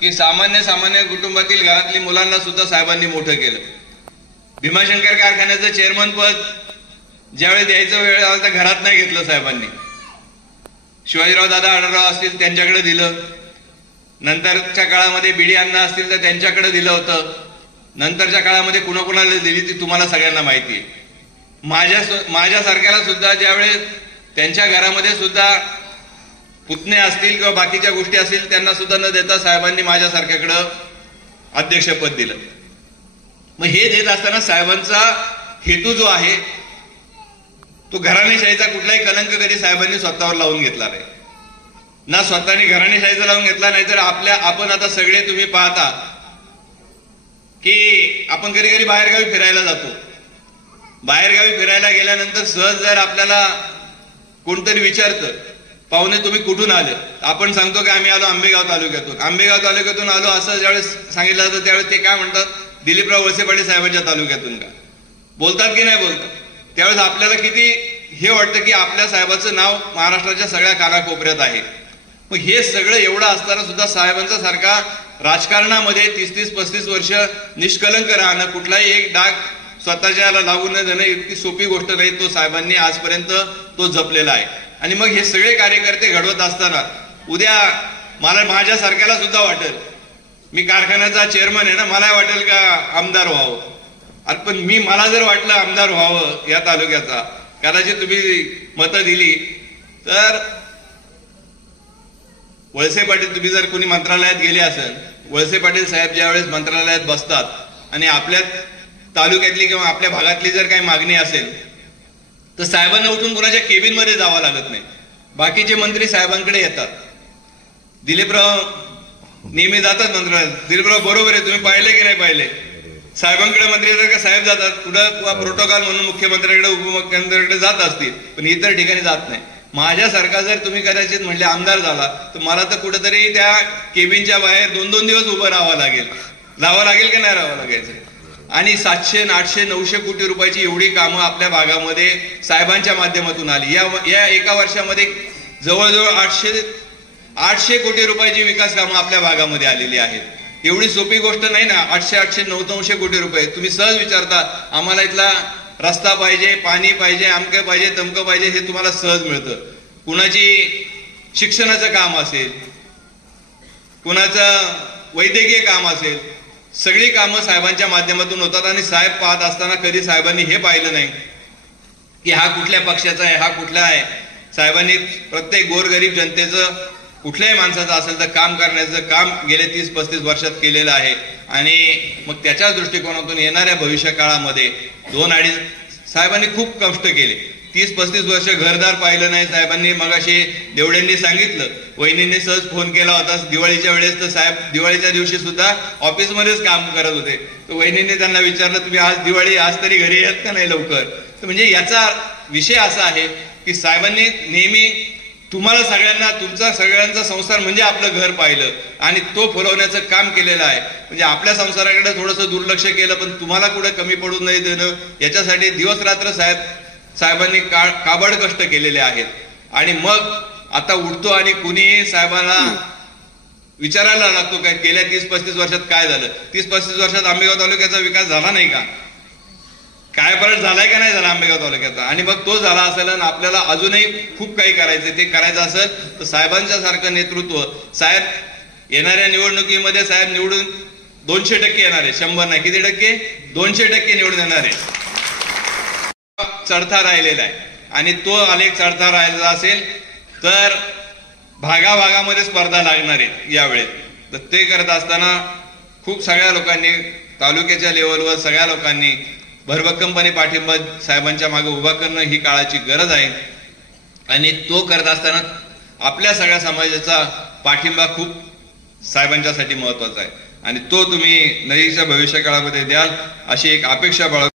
की सामान्य कुटुंबातील घरातली मुलांना सुद्धा साहेबांनी मोठं केलं. भीमाशंकर कारखान्याचं चेअरमन पद ज्यावेळी द्यायचं वेळ आला तर घरात नाही घेतलं साहेबांनी. शिवाजीराव दादा आढळराव असतील त्यांच्याकडे दिलं. नंतरच्या काळामध्ये बीडी अण्णा असतील तर त्यांच्याकडे दिलं होतं. नंतरच्या काळामध्ये कुणाकुणाला दिली ती तुम्हाला सगळ्यांना माहिती आहे. माझ्यासारख्याला सुद्धा ज्यावेळेस त्यांच्या घरामध्ये सुद्धा पुतणे असतील किंवा बाकीच्या गोष्टी असतील त्यांना सुद्धा न देता साहेबांनी माझ्यासारख्याकडं अध्यक्षपद दिलं. मग हे देत असताना साहेबांचा हेतू जो आहे तो घराणेशाहीचा कुठलाही कलंक कधी साहेबांनी स्वतःवर लावून घेतला नाही. ना स्वतःनी घराणेशाहीचा लावून घेतला नाही तर आपण आता सगळे तुम्ही पाहता की आपण कधी कधी बाहेरगावी फिरायला जातो. बाहेरगावी फिरायला गेल्यानंतर सहज जर आपल्याला कोणतरी विचारतं पाहुणे तुम्ही कुठून आले, आपण सांगतो की आम्ही आलो आंबेगाव तालुक्यातून. आंबेगाव तालुक्यातून आलो असं ज्यावेळेस सांगितलं जातं त्यावेळेस ते काय म्हणतात, दिलीपराव वळसे पाटील साहेबांच्या तालुक्यातून का बोलतात की नाही बोलतात. त्यावेळेस आपल्याला किती हे वाटतं की आपल्या साहेबाचं नाव महाराष्ट्राच्या सगळ्या कानाकोपऱ्यात आहे. मग हे सगळं एवढं असताना सुद्धा साहेबांचा सारखा राजकारणामध्ये 30-35 वर्ष निष्कलंक राहणं, कुठलाही एक डाग स्वतःच्याला लागू न देणं इतकी सोपी गोष्ट नाही. तो साहेबांनी आजपर्यंत तो जपलेला आहे. आणि मग हे सगळे कार्यकर्ते घडवत असताना उद्या मला माझ्यासारख्याला सुद्धा वाटेल, मी कारखान्याचा चेअरमन आहे ना, मला वाटेल का आमदार व्हावं. अरे पण मला जर वाटलं आमदार व्हावं या तालुक्याचा, कदाचित तुम्ही मतं दिली तर वळसे पाटील, तुम्ही जर कोणी मंत्रालयात गेले असेल, वळसे पाटील साहेब ज्यावेळेस मंत्रालयात बसतात आणि आपल्या तालुक्यातली किंवा आपल्या भागातली जर काही मागणी असेल तर साहेबांना उठून कोणाच्या केबिन मध्ये जावं लागत नाही. बाकीचे मंत्री साहेबांकडे येतात. दिलीपराव नेहमी जातात मंत्रालयात. दिलीपराव बरोबर आहे, तुम्ही पाहिले की नाही पाहिले, साहेबांकडे मंत्री जर का साहेब जातात कुठं प्रोटोकॉल म्हणून मुख्यमंत्र्याकडे उपमुख्यमंत्र्याकडे जात असतील, पण इतर ठिकाणी जात नाही. माझ्यासारखा जर तुम्ही कदाचित म्हणले आमदार झाला तर मला तर कुठेतरी त्या केबिनच्या बाहेर 2-2 दिवस उभं राहावं लागेल की नाही राहावं लागायचं. आणि 700, 800, 900 कोटी रुपयाची एवढी कामं आपल्या भागामध्ये साहेबांच्या माध्यमातून आली. या एका वर्षामध्ये जवळजवळ 800 कोटी रुपयाची विकास कामं आपल्या भागामध्ये आलेली आहेत. एवढी सोपी गोष्ट नाही ना. 800, 900 कोटी रुपये तुम्ही सहज विचारता, आम्हाला इथला रस्ता पाहिजे, पाणी पाहिजे, अमकं पाहिजे, तमकं पाहिजे, हे तुम्हाला सहज मिळतं. कुणाची शिक्षणाचं काम असेल, कुणाचं वैद्यकीय काम असेल, सगळी कामं साहेबांच्या माध्यमातून होतात. आणि साहेब पाहत असताना कधी साहेबांनी हे पाहिलं नाही की हा कुठल्या पक्षाचा आहे, हा कुठला आहे. साहेबांनी प्रत्येक गोरगरीब जनतेचं, कुठल्याही माणसाचं असेल तर काम करण्याचं काम गेले 30-35 वर्षात केलेलं आहे. आणि मग त्याच्या दृष्टिकोनातून येणाऱ्या भविष्य काळामध्ये 2-2.5 साहेबांनी खूप कष्ट केले. 30-35 वर्ष घरदार पाहिलं नाही साहेबांनी. मगाशी देवड्यांनी सांगितलं, वहिनींनी सहज फोन केला होता दिवाळीच्या वेळेस, तर साहेब दिवाळीच्या दिवशी सुद्धा ऑफिसमध्येच काम करत होते. तर वहिनींनी त्यांना विचारलं, तुम्ही आज दिवाळी, आज तरी घरी येत का नाही लवकर. तर म्हणजे याचा विषय असा आहे की साहेबांनी नेहमी तुम्हाला सगळ्यांना, तुमचा सगळ्यांचा संसार म्हणजे आपलं घर पाहिलं आणि तो फुलवण्याचं काम केलेलं आहे. म्हणजे आपल्या संसाराकडे थोडंसं दुर्लक्ष केलं, पण तुम्हाला कुठे कमी पडू नाही देणं, याच्यासाठी दिवस रात्र साहेबांनी काबड कष्ट केलेले आहेत. आणि मग आता उठतो आणि कुणीही साहेबांना विचारायला लागतो काय गेल्या 30-35 वर्षात काय झालं. 30-35 वर्षात आंबेगाव तालुक्याचा विकास झाला नाही का, काय फरक झालाय का नाही झाला आंबेगाव तालुक्याचा. आणि मग तो झाला असेल आणि आपल्याला अजूनही खूप काही करायचं, ते करायचं असेल तर साहेबांच्या सारखं नेतृत्व. साहेब येणाऱ्या निवडणुकीमध्ये साहेब निवडून 200% येणार आहे, 100 नाही. किती टक्के? 200% निवडून येणार आहे. चढता राहिलेला आहे आणि तो आलेख चढता राहिलेला असेल तर भागाभागामध्ये स्पर्धा लागणार आहे यावेळेस. तर ते करत असताना खूप सगळ्या लोकांनी, तालुक्याच्या लेवलवर सगळ्या लोकांनी भरभक्कमपणे पाठिंबा साहेबांच्या मागे उभा करणं ही काळाची गरज आहे. आणि तो करत असताना आपल्या सगळ्या समाजाचा पाठिंबा खूप साहेबांच्यासाठी महत्वाचा आहे आणि तो तुम्ही नजीकच्या भविष्य काळामध्ये द्याल अशी एक अपेक्षा बाळगतो.